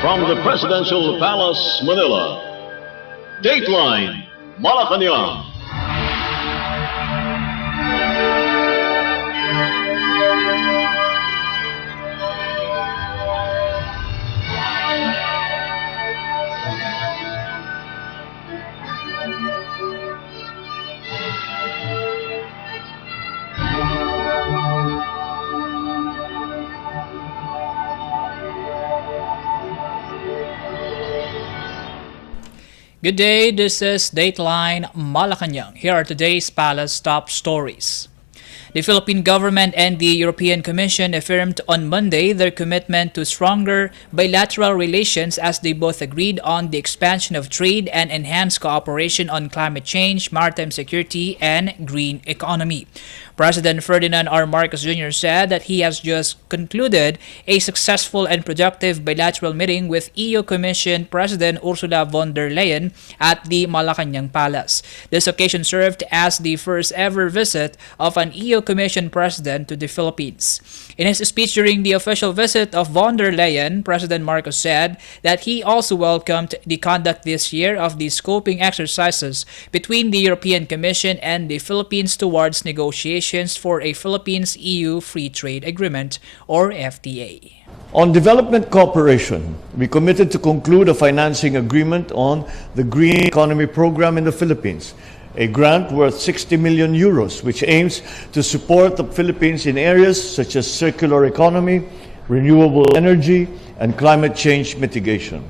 From the Presidential Palace, Manila, Dateline Malacañang. Good day, this is Dateline Malacañang. Here are today's Palace top stories. The Philippine government and the European Commission affirmed on Monday their commitment to stronger bilateral relations as they both agreed on the expansion of trade and enhanced cooperation on climate change, maritime security, and green economy. President Ferdinand R. Marcos Jr. said that he has just concluded a successful and productive bilateral meeting with EU Commission President Ursula von der Leyen at the Malacañang Palace. This occasion served as the first ever visit of an EU Commission President to the Philippines. In his speech during the official visit of von der Leyen, President Marcos said that he also welcomed the conduct this year of the scoping exercises between the European Commission and the Philippines towards negotiations for a Philippines-EU Free Trade Agreement, or FTA. On development cooperation, we committed to conclude a financing agreement on the Green Economy Program in the Philippines, a grant worth 60 million euros, which aims to support the Philippines in areas such as circular economy, renewable energy, and climate change mitigation.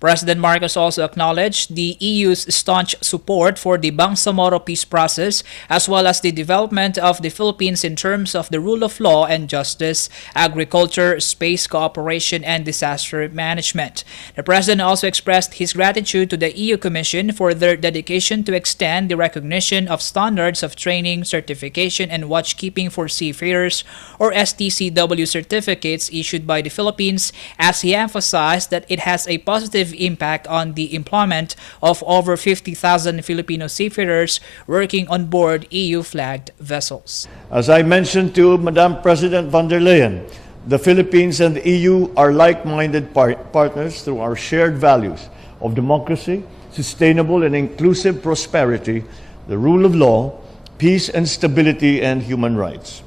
President Marcos also acknowledged the EU's staunch support for the Bangsamoro peace process, as well as the development of the Philippines in terms of the rule of law and justice, agriculture, space cooperation, and disaster management. The President also expressed his gratitude to the EU Commission for their dedication to extend the recognition of standards of training, certification, and watchkeeping for seafarers, or STCW certificates issued by the Philippines, as he emphasized that it has a positive impact on the employment of over 50,000 Filipino seafarers working on board EU-flagged vessels. As I mentioned to Madam President von der Leyen, the Philippines and the EU are like-minded partners through our shared values of democracy, sustainable and inclusive prosperity, the rule of law, peace and stability, and human rights.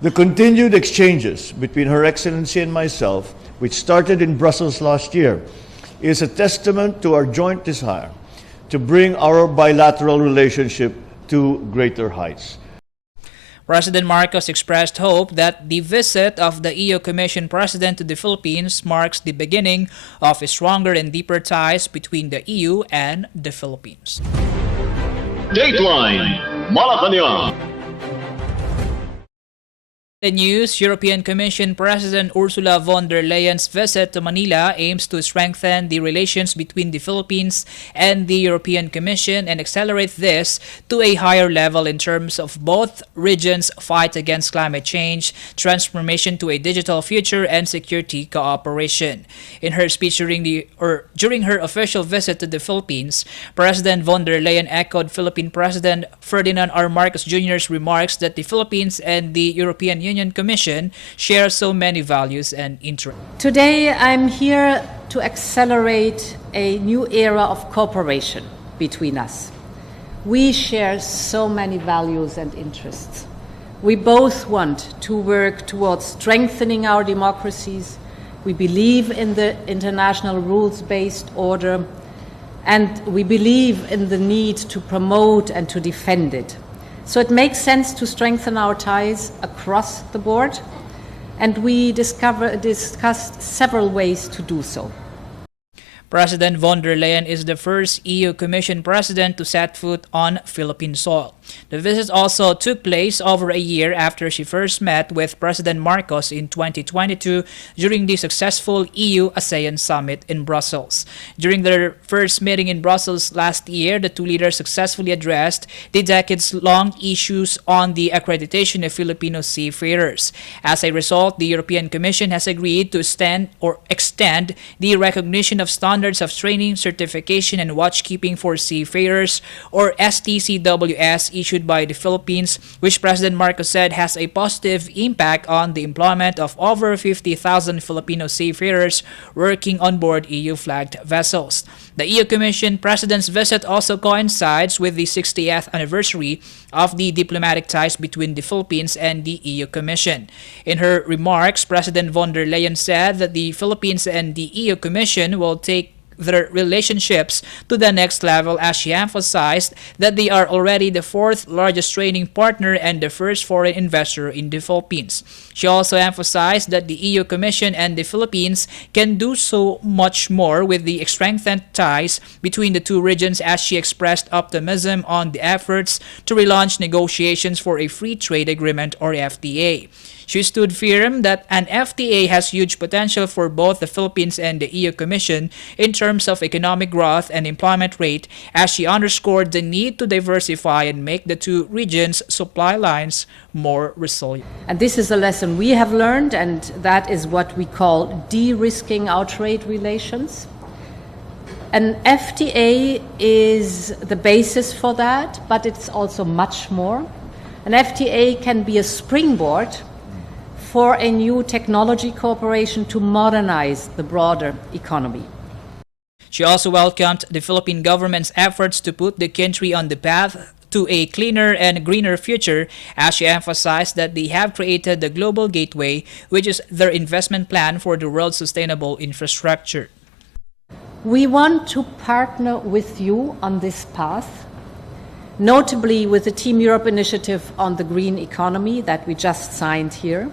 The continued exchanges between Her Excellency and myself, which started in Brussels last year, is a testament to our joint desire to bring our bilateral relationship to greater heights. President Marcos expressed hope that the visit of the EU Commission President to the Philippines marks the beginning of stronger and deeper ties between the EU and the Philippines. Dateline Malacañang. The news, European Commission President Ursula von der Leyen's visit to Manila aims to strengthen the relations between the Philippines and the European Commission and accelerate this to a higher level in terms of both regions' fight against climate change, transformation to a digital future, and security cooperation. In her speech during her official visit to the Philippines, President von der Leyen echoed Philippine President Ferdinand R. Marcos Jr.'s remarks that the Philippines and the European Union Commission share so many values and interests. Today I'm here to accelerate a new era of cooperation between us. We share so many values and interests. We both want to work towards strengthening our democracies. We believe in the international rules-based order, and we believe in the need to promote and to defend it. So it makes sense to strengthen our ties across the board, and we discussed several ways to do so. President von der Leyen is the first EU Commission President to set foot on Philippine soil. The visit also took place over a year after she first met with President Marcos in 2022 during the successful EU-ASEAN summit in Brussels. During their first meeting in Brussels last year, the two leaders successfully addressed the decades-long issues on the accreditation of Filipino seafarers. As a result, the European Commission has agreed to extend the recognition of standards Standards of Training, Certification, and Watchkeeping for Seafarers, or STCWS, issued by the Philippines, which President Marcos said has a positive impact on the employment of over 50,000 Filipino seafarers working on board EU-flagged vessels. The EU Commission President's visit also coincides with the 60th anniversary of the diplomatic ties between the Philippines and the EU Commission. In her remarks, President von der Leyen said that the Philippines and the EU Commission will take their relationships to the next level, as she emphasized that they are already the fourth largest trading partner and the first foreign investor in the Philippines. She also emphasized that the EU Commission and the Philippines can do so much more with the strengthened ties between the two regions, as she expressed optimism on the efforts to relaunch negotiations for a free trade agreement, or FTA. She stood firm that an FTA has huge potential for both the Philippines and the EU Commission in terms of economic growth and employment rate, as she underscored the need to diversify and make the two regions' supply lines more resilient. And this is a lesson we have learned, and that is what we call de-risking our trade relations. An FTA is the basis for that, but it's also much more. An FTA can be a springboard for a new technology cooperation to modernize the broader economy. She also welcomed the Philippine government's efforts to put the country on the path to a cleaner and greener future, as she emphasized that they have created the Global Gateway, which is their investment plan for the world's sustainable infrastructure. We want to partner with you on this path, notably with the Team Europe initiative on the green economy that we just signed here.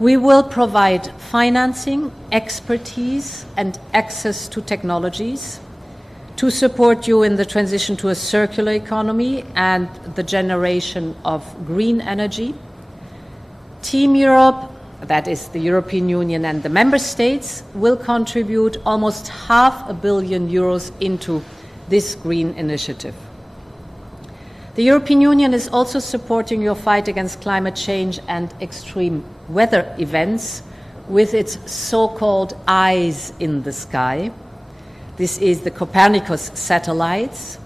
We will provide financing, expertise, and access to technologies to support you in the transition to a circular economy and the generation of green energy. Team Europe, that is the European Union and the Member States, will contribute almost €500 million into this green initiative. The European Union is also supporting your fight against climate change and extreme weather events with its so-called eyes in the sky. This is the Copernicus satellites.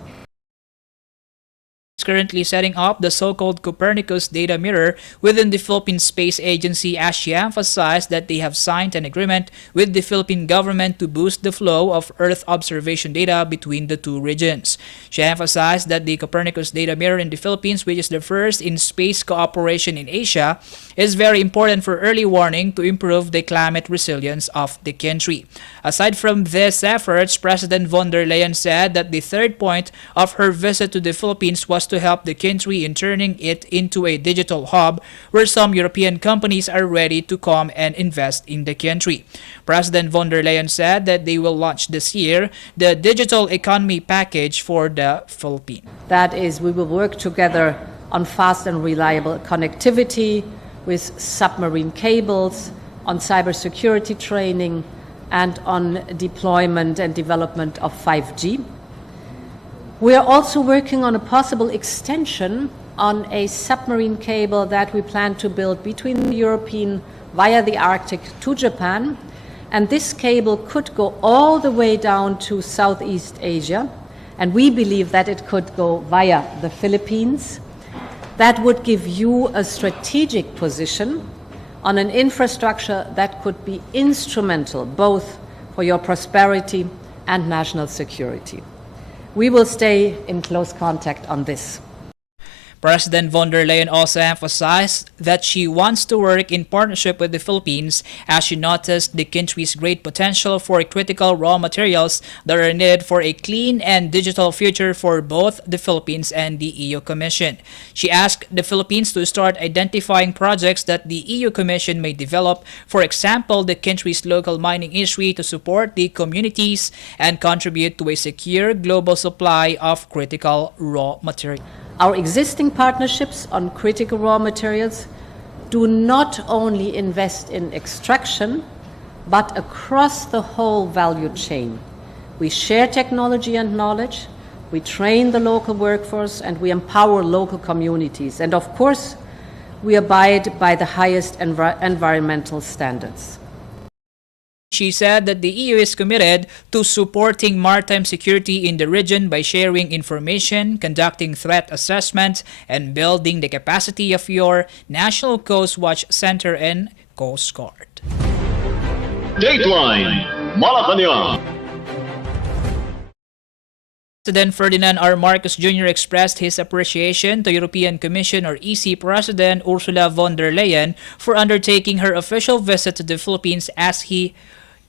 Currently setting up the so-called Copernicus data mirror within the Philippine Space Agency, as she emphasized that they have signed an agreement with the Philippine government to boost the flow of Earth observation data between the two regions. She emphasized that the Copernicus data mirror in the Philippines, which is the first in space cooperation in Asia, is very important for early warning to improve the climate resilience of the country. Aside from these efforts, President von der Leyen said that the third point of her visit to the Philippines was to help the country in turning it into a digital hub where some European companies are ready to come and invest in the country. President von der Leyen said that they will launch this year the Digital Economy Package for the Philippines. That is, we will work together on fast and reliable connectivity with submarine cables, on cybersecurity training, and on deployment and development of 5G. We are also working on a possible extension on a submarine cable that we plan to build between the European via the Arctic to Japan, and this cable could go all the way down to Southeast Asia, and we believe that it could go via the Philippines. That would give you a strategic position on an infrastructure that could be instrumental both for your prosperity and national security. We will stay in close contact on this. President von der Leyen also emphasized that she wants to work in partnership with the Philippines, as she noticed the country's great potential for critical raw materials that are needed for a clean and digital future for both the Philippines and the EU Commission. She asked the Philippines to start identifying projects that the EU Commission may develop, for example, the country's local mining industry, to support the communities and contribute to a secure global supply of critical raw materials. Our existing partnerships on critical raw materials do not only invest in extraction, but across the whole value chain. We share technology and knowledge, we train the local workforce, and we empower local communities. And of course, we abide by the highest environmental standards. She said that the EU is committed to supporting maritime security in the region by sharing information, conducting threat assessment, and building the capacity of your National Coast Watch Center and Coast Guard. Dateline Malacañang. President Ferdinand R. Marcos Jr. expressed his appreciation to European Commission or EC President Ursula von der Leyen for undertaking her official visit to the Philippines as he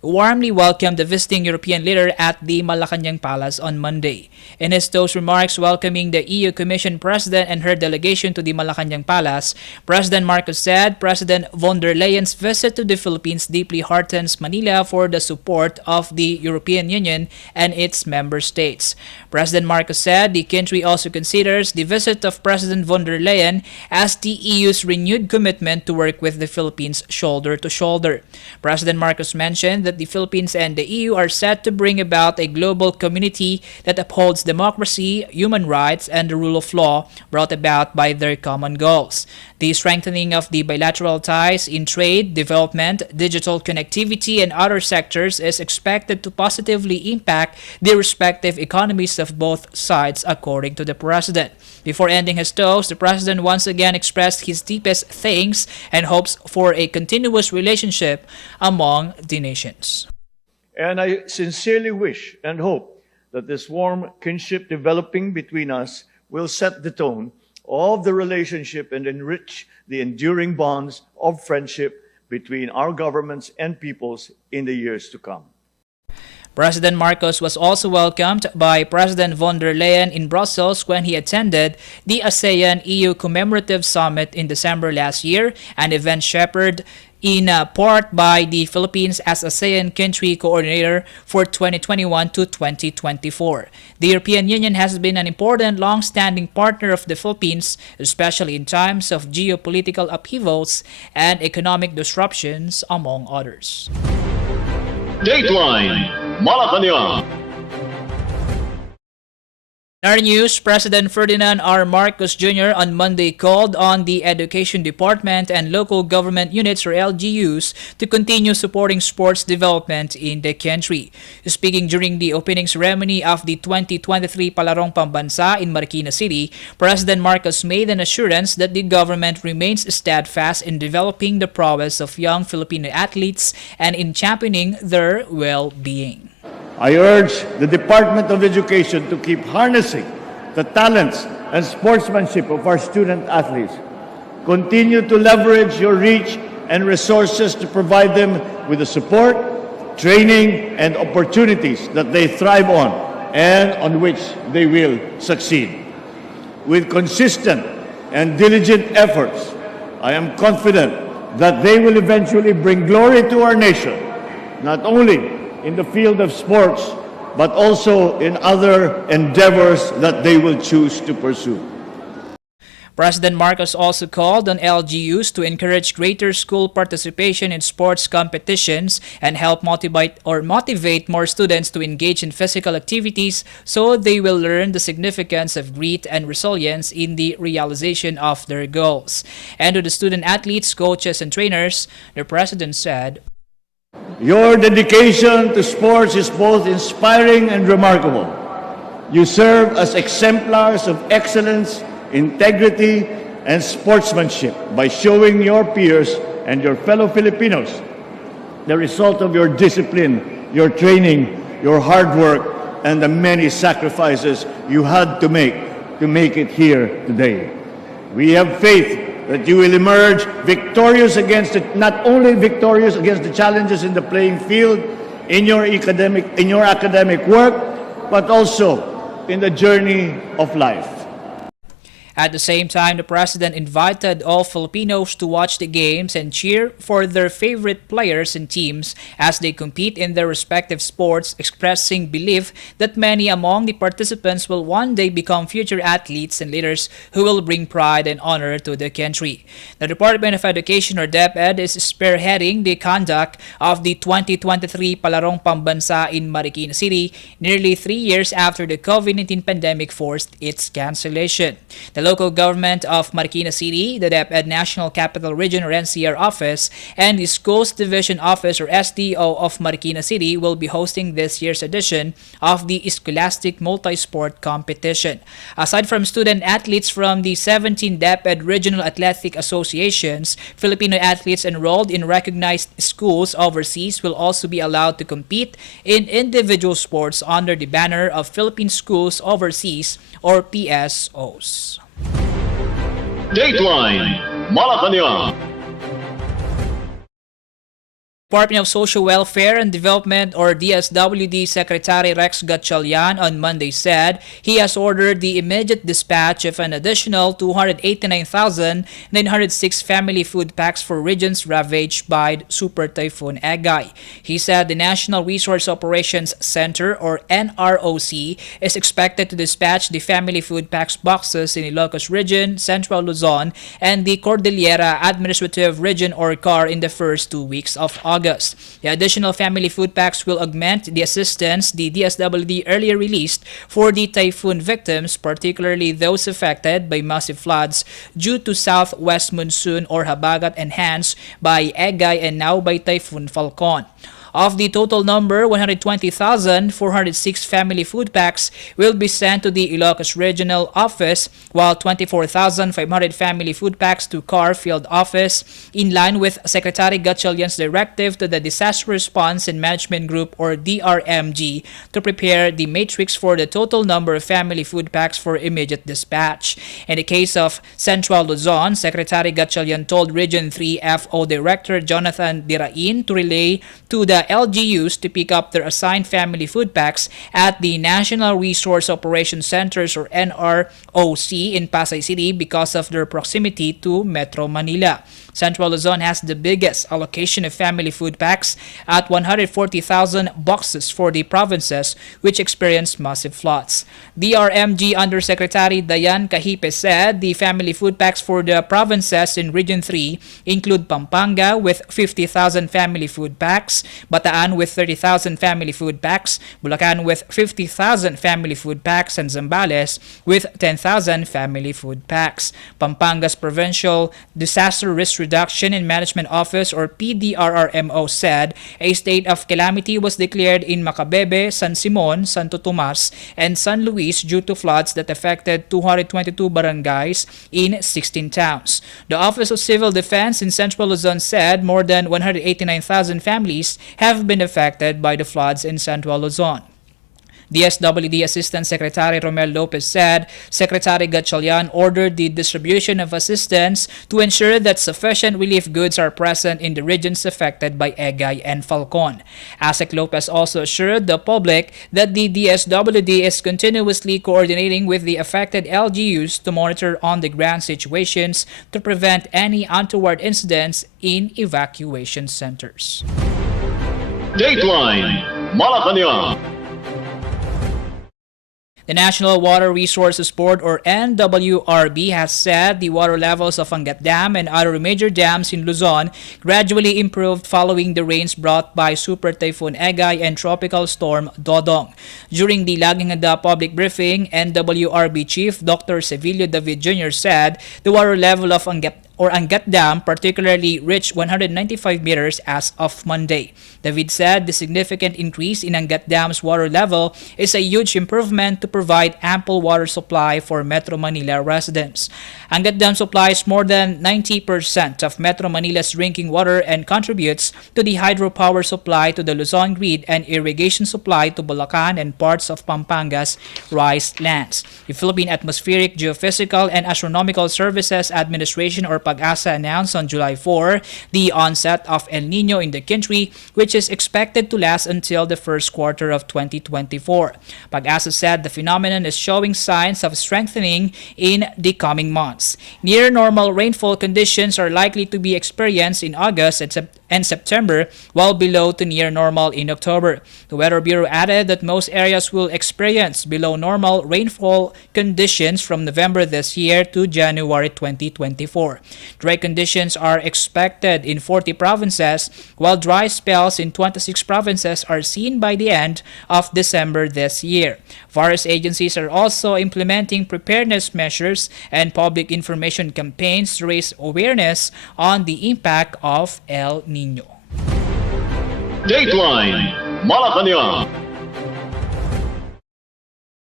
warmly welcomed the visiting European leader at the Malacañang Palace on Monday. In his those remarks welcoming the EU Commission President and her delegation to the Malacañang Palace, President Marcos said President von der Leyen's visit to the Philippines deeply heartens Manila for the support of the European Union and its member states. President Marcos said the country also considers the visit of President von der Leyen as the EU's renewed commitment to work with the Philippines shoulder to shoulder. President Marcos mentioned that the Philippines and the EU are set to bring about a global community that upholds democracy, human rights, and the rule of law brought about by their common goals. The strengthening of the bilateral ties in trade, development, digital connectivity, and other sectors is expected to positively impact the respective economies of both sides, according to the President. Before ending his toast, the President once again expressed his deepest thanks and hopes for a continuous relationship among the nations. And I sincerely wish and hope that this warm kinship developing between us will set the tone of the relationship and enrich the enduring bonds of friendship between our governments and peoples in the years to come. President Marcos was also welcomed by President von der Leyen in Brussels when he attended the ASEAN-EU Commemorative Summit in December last year, an event shepherded in part by the Philippines as ASEAN country coordinator for 2021 to 2024. The European Union has been an important long-standing partner of the Philippines, especially in times of geopolitical upheavals and economic disruptions, among others. Dateline Malacañang. In our news, President Ferdinand R. Marcos Jr. on Monday called on the Education Department and local government units or LGUs to continue supporting sports development in the country. Speaking during the opening ceremony of the 2023 Palarong Pambansa in Marikina City, President Marcos made an assurance that the government remains steadfast in developing the prowess of young Filipino athletes and in championing their well-being. I urge the Department of Education to keep harnessing the talents and sportsmanship of our student athletes. Continue to leverage your reach and resources to provide them with the support, training, and opportunities that they thrive on and on which they will succeed. With consistent and diligent efforts, I am confident that they will eventually bring glory to our nation, not only in the field of sports, but also in other endeavors that they will choose to pursue. President Marcos also called on LGUs to encourage greater school participation in sports competitions and help motivate more students to engage in physical activities so they will learn the significance of grit and resilience in the realization of their goals. And to the student athletes, coaches, and trainers, the President said, Your dedication to sports is both inspiring and remarkable. You serve as exemplars of excellence, integrity, and sportsmanship by showing your peers and your fellow Filipinos the result of your discipline, your training, your hard work, and the many sacrifices you had to make it here today. We have faith that you will emerge victorious not only victorious against the challenges in the playing field, in your academic work, but also in the journey of life. At the same time, the President invited all Filipinos to watch the games and cheer for their favorite players and teams as they compete in their respective sports, expressing belief that many among the participants will one day become future athletes and leaders who will bring pride and honor to the country. The Department of Education or DepEd is spearheading the conduct of the 2023 Palarong Pambansa in Marikina City nearly 3 years after the COVID-19 pandemic forced its cancellation. The local government of Marikina City, the DepEd National Capital Region or NCR office, and the Schools Division Office or SDO of Marikina City will be hosting this year's edition of the Scholastic Multisport Competition. Aside from student athletes from the 17 DepEd Regional Athletic Associations, Filipino athletes enrolled in recognized schools overseas will also be allowed to compete in individual sports under the banner of Philippine Schools Overseas or PSOs. Dateline Malacañang. Department of Social Welfare and Development or DSWD Secretary Rex Gatchalian on Monday said he has ordered the immediate dispatch of an additional 289,906 family food packs for regions ravaged by Super Typhoon Egay. He said the National Resource Operations Center or NROC is expected to dispatch the family food packs boxes in Ilocos Region, Central Luzon, and the Cordillera Administrative Region or CAR in the first 2 weeks of August. The additional family food packs will augment the assistance the DSWD earlier released for the typhoon victims, particularly those affected by massive floods due to southwest monsoon or habagat enhanced by Egay and now by Typhoon Falcon. Of the total number, 120,406 family food packs will be sent to the Ilocos Regional Office, while 24,500 family food packs to CAR Field Office, in line with Secretary Gatchalian's directive to the Disaster Response and Management Group or DRMG to prepare the matrix for the total number of family food packs for immediate dispatch. In the case of Central Luzon, Secretary Gatchalian told Region 3 FO Director Jonathan Dirain to relay to the LGUs to pick up their assigned family food packs at the National Resource Operations Centers or NROC in Pasay City because of their proximity to Metro Manila. Central Luzon has the biggest allocation of family food packs at 140,000 boxes for the provinces which experienced massive floods. DRMG Undersecretary Dayan Cahipe said the family food packs for the provinces in Region 3 include Pampanga with 50,000 family food packs, Bataan with 30,000 family food packs, Bulacan with 50,000 family food packs, and Zambales with 10,000 family food packs. Pampanga's Provincial Disaster Risk Reduction and Management Office or PDRRMO said a state of calamity was declared in Macabebe, San Simon, Santo Tomas, and San Luis due to floods that affected 222 barangays in 16 towns. The Office of Civil Defense in Central Luzon said more than 189,000 families have been affected by the floods in Central Luzon. DSWD Assistant Secretary Romel Lopez said Secretary Gatchalian ordered the distribution of assistance to ensure that sufficient relief goods are present in the regions affected by Egay and Falcon. ASEC Lopez also assured the public that the DSWD is continuously coordinating with the affected LGUs to monitor on-the-ground situations to prevent any untoward incidents in evacuation centers. Dateline Malacañang. The National Water Resources Board or NWRB has said the water levels of Angat Dam and other major dams in Luzon gradually improved following the rains brought by Super Typhoon Egay and Tropical Storm Dodong. During the Laginganda public briefing, NWRB Chief Dr. Sevilio David Jr. said the water level of Angat Dam particularly reached 195 meters as of Monday. David said the significant increase in Angat Dam's water level is a huge improvement to provide ample water supply for Metro Manila residents. Angat Dam supplies more than 90% of Metro Manila's drinking water and contributes to the hydropower supply to the Luzon grid and irrigation supply to Bulacan and parts of Pampanga's rice lands. The Philippine Atmospheric, Geophysical, and Astronomical Services Administration or PAGASA announced on July 4 the onset of El Nino in the country, which is expected to last until the first quarter of 2024. PAGASA said the phenomenon is showing signs of strengthening in the coming months. Near normal rainfall conditions are likely to be experienced in August and September, while below to near normal in October. The Weather Bureau added that most areas will experience below normal rainfall conditions from November this year to January 2024. Dry conditions are expected in 40 provinces, while dry spells in 26 provinces are seen by the end of December this year. Various agencies are also implementing preparedness measures and public information campaigns to raise awareness on the impact of El Nino. Dateline Malacañang.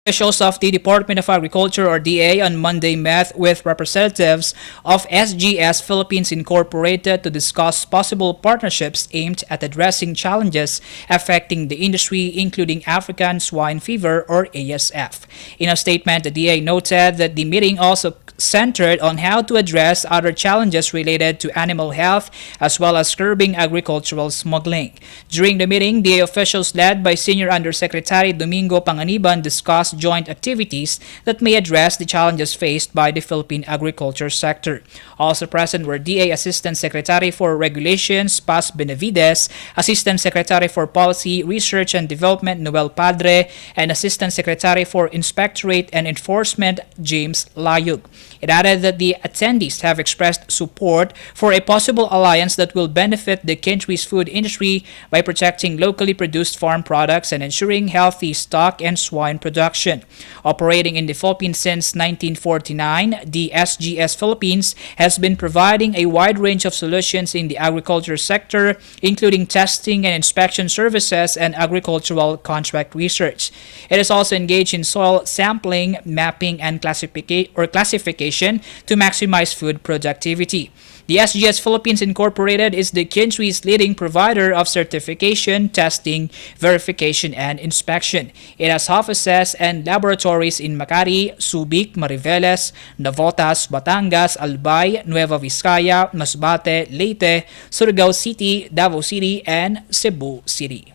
Officials of the Department of Agriculture or DA on Monday met with representatives of SGS Philippines Incorporated to discuss possible partnerships aimed at addressing challenges affecting the industry, including African swine fever or ASF. In a statement, the DA noted that the meeting also centered on how to address other challenges related to animal health as well as curbing agricultural smuggling. During the meeting, DA officials led by Senior Undersecretary Domingo Panganiban discussed joint activities that may address the challenges faced by the Philippine agriculture sector. Also present were DA Assistant Secretary for Regulations Paz Benavides, Assistant Secretary for Policy, Research and Development Noel Padre, and Assistant Secretary for Inspectorate and Enforcement James Layug. It added that the attendees have expressed support for a possible alliance that will benefit the country's food industry by protecting locally produced farm products and ensuring healthy stock and swine production. Operating in the Philippines since 1949, the SGS Philippines has been providing a wide range of solutions in the agriculture sector, including testing and inspection services and agricultural contract research. It is also engaged in soil sampling, mapping, and classification to maximize food productivity. The SGS Philippines Incorporated is the country's leading provider of certification, testing, verification, and inspection. It has offices and laboratories in Makati, Subic, Mariveles, Navotas, Batangas, Albay, Nueva Vizcaya, Masbate, Leyte, Surigao City, Davao City, and Cebu City.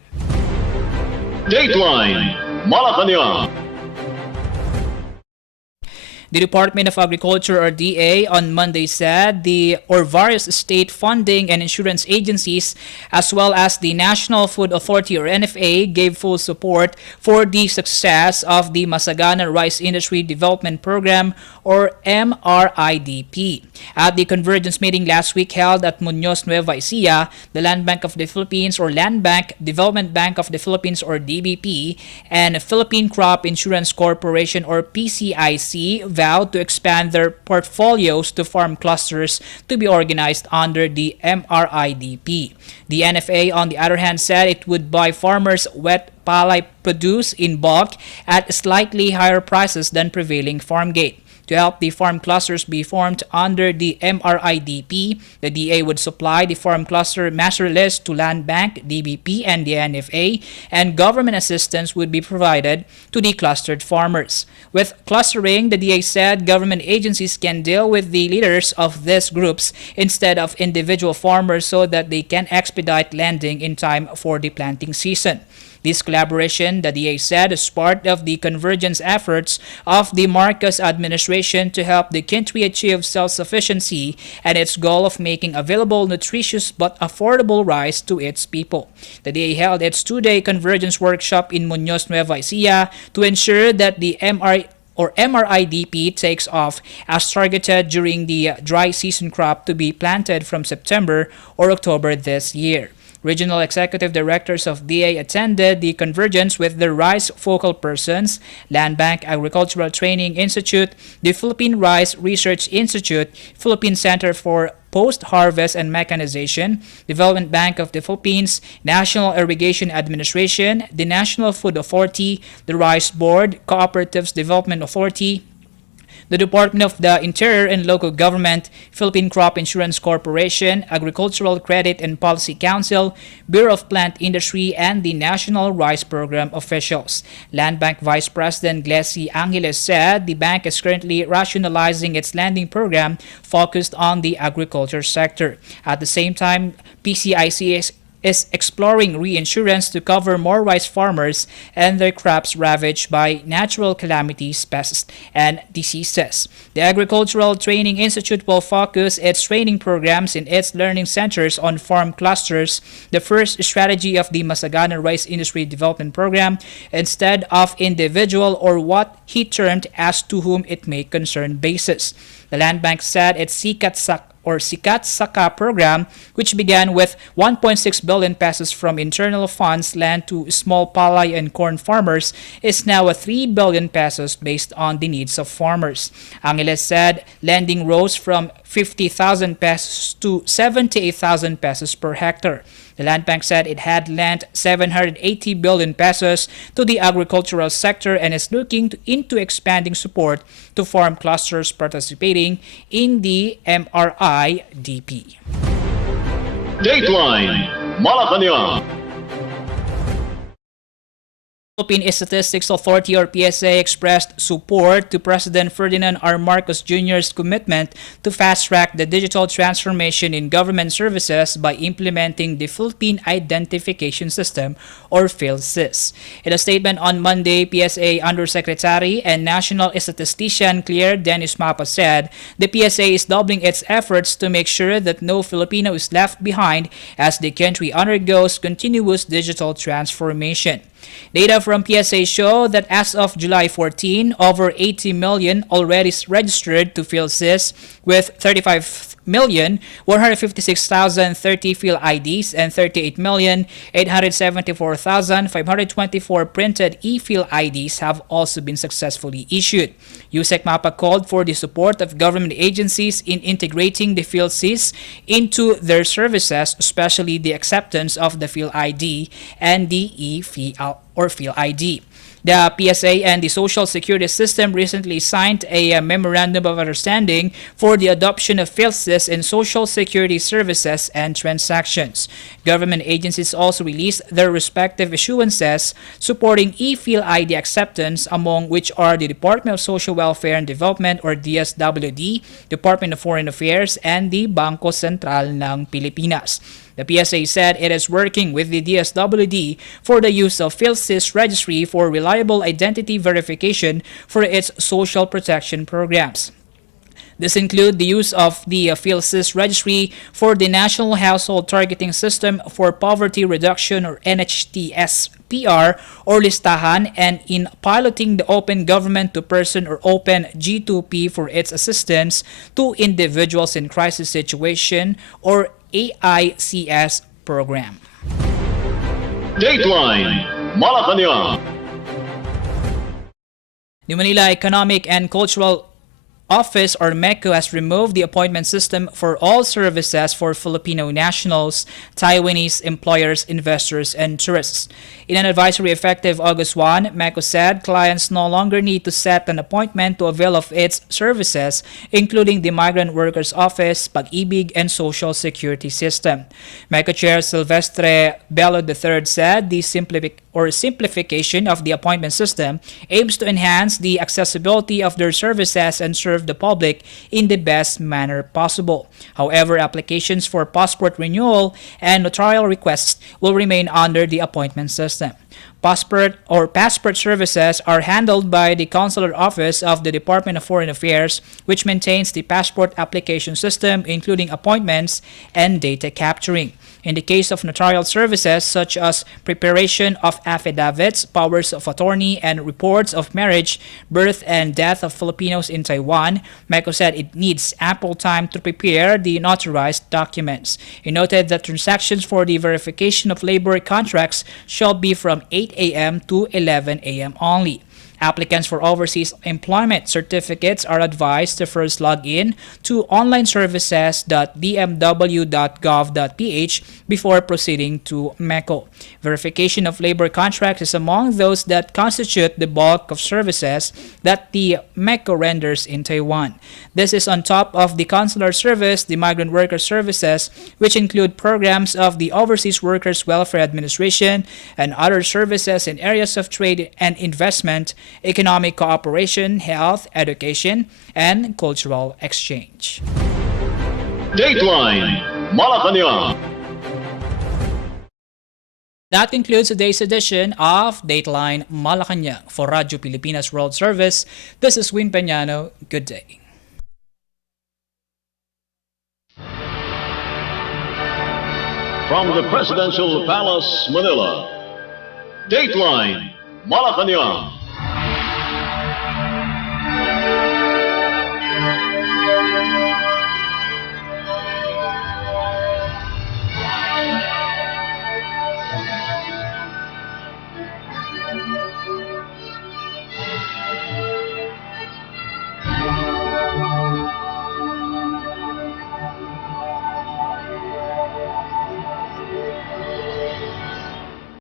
Dateline Malacañang. The Department of Agriculture or DA on Monday said various state funding and insurance agencies as well as the National Food Authority or NFA gave full support for the success of the Masagana Rice Industry Development Program or MRIDP. At the convergence meeting last week held at Muñoz, Nueva Ecija, the Land Bank of the Philippines or Land Bank, Development Bank of the Philippines or DBP, and Philippine Crop Insurance Corporation or PCIC vowed to expand their portfolios to farm clusters to be organized under the MRIDP. The NFA, on the other hand, said it would buy farmers wet palay produce in bulk at slightly higher prices than prevailing farm gate. To help the farm clusters be formed under the MRIDP, the DA would supply the farm cluster master list to Land Bank, DBP, and the NFA, and government assistance would be provided to the clustered farmers. With clustering, the DA said government agencies can deal with the leaders of these groups instead of individual farmers so that they can expedite lending in time for the planting season. This collaboration, the DA said, is part of the convergence efforts of the Marcos administration to help the country achieve self-sufficiency and its goal of making available nutritious but affordable rice to its people. The DA held its two-day convergence workshop in Muñoz, Nueva Ecija to ensure that the MRIDP takes off as targeted during the dry season crop to be planted from September or October this year. Regional executive directors of DA attended the convergence with the rice focal persons, Land Bank Agricultural Training Institute, the Philippine Rice Research Institute, Philippine Center for Post-Harvest and Mechanization, Development Bank of the Philippines, National Irrigation Administration, the National Food Authority, the Rice Board, Cooperatives Development Authority, the Department of the Interior and Local Government, Philippine Crop Insurance Corporation, Agricultural Credit and Policy Council, Bureau of Plant Industry, and the National Rice Program officials. Land Bank Vice President Glessy Angeles said the bank is currently rationalizing its lending program focused on the agriculture sector. At the same time, PCIC is exploring reinsurance to cover more rice farmers and their crops ravaged by natural calamities, pests, and diseases. The Agricultural Training Institute will focus its training programs in its learning centers on farm clusters, the first strategy of the Masagana Rice Industry Development Program, instead of individual or what he termed as to whom it may concern basis. The Land Bank said its or Sikat Saka program, which began with 1.6 billion pesos from internal funds lent to small palay and corn farmers, is now at 3 billion pesos based on the needs of farmers. Angeles said lending rose from 50,000 pesos to 78,000 pesos per hectare. The Land Bank said it had lent 780 billion pesos to the agricultural sector and is looking into expanding support to farm clusters participating in the MRIDP. Dateline Malacañang. Philippine Statistics Authority or PSA expressed support to President Ferdinand R. Marcos Jr.'s commitment to fast-track the digital transformation in government services by implementing the Philippine Identification System or PhilSys. In a statement on Monday, PSA Undersecretary and National Statistician Claire Dennis Mapa said the PSA is doubling its efforts to make sure that no Filipino is left behind as the country undergoes continuous digital transformation. Data from PSA show that as of July 14, over 80 million already registered to PhilSys, with 35,156,030 PhilIDs and 38,874,524 printed e-PhilIDs have also been successfully issued. USEC MAPA called for the support of government agencies in integrating the PhilSys into their services, especially the acceptance of the PhilID and the PhilID. The PSA and the Social Security System recently signed a Memorandum of Understanding for the adoption of PhilSys in Social Security services and transactions. Government agencies also released their respective issuances supporting e-PhilID acceptance, among which are the Department of Social Welfare and Development or DSWD, Department of Foreign Affairs, and the Bangko Sentral ng Pilipinas. The PSA said it is working with the DSWD for the use of PhilSys registry for reliable identity verification for its social protection programs. This includes the use of the PhilSys registry for the National Household Targeting System for Poverty Reduction or NHTS-PR or listahan, and in piloting the Open Government to Person or Open G2P for its assistance to individuals in crisis situation or AICS program. Dateline Malacañang. The Manila Economic and Cultural Office or MECO has removed the appointment system for all services for Filipino nationals, Taiwanese employers, investors, and tourists. In an advisory effective August 1, MECO said clients no longer need to set an appointment to avail of its services, including the Migrant Workers Office, Pag-ibig, and Social Security System. MECO Chair Silvestre Bello III said the simplification of the appointment system aims to enhance the accessibility of their services and serve the public in the best manner possible. However, applications for passport renewal and notarial requests will remain under the appointment system. Passport services are handled by the Consular Office of the Department of Foreign Affairs, which maintains the passport application system, including appointments and data capturing. In the case of notarial services such as preparation of affidavits, powers of attorney, and reports of marriage, birth, and death of Filipinos in Taiwan, MECO said it needs ample time to prepare the notarized documents. It noted that transactions for the verification of labor contracts shall be from 8 a.m. to 11 a.m. only. Applicants for overseas employment certificates are advised to first log in to onlineservices.dmw.gov.ph before proceeding to MECO. Verification of labor contracts is among those that constitute the bulk of services that the MECO renders in Taiwan. This is on top of the consular service, the migrant worker services, which include programs of the Overseas Workers Welfare Administration and other services in areas of trade and investment, economic cooperation, health, education, and cultural exchange. Dateline Malacañang. That concludes today's edition of Dateline Malacañang. For Radyo Pilipinas World Service, this is Win Peñano. Good day. From the Presidential Palace, Manila, Dateline Malacañang.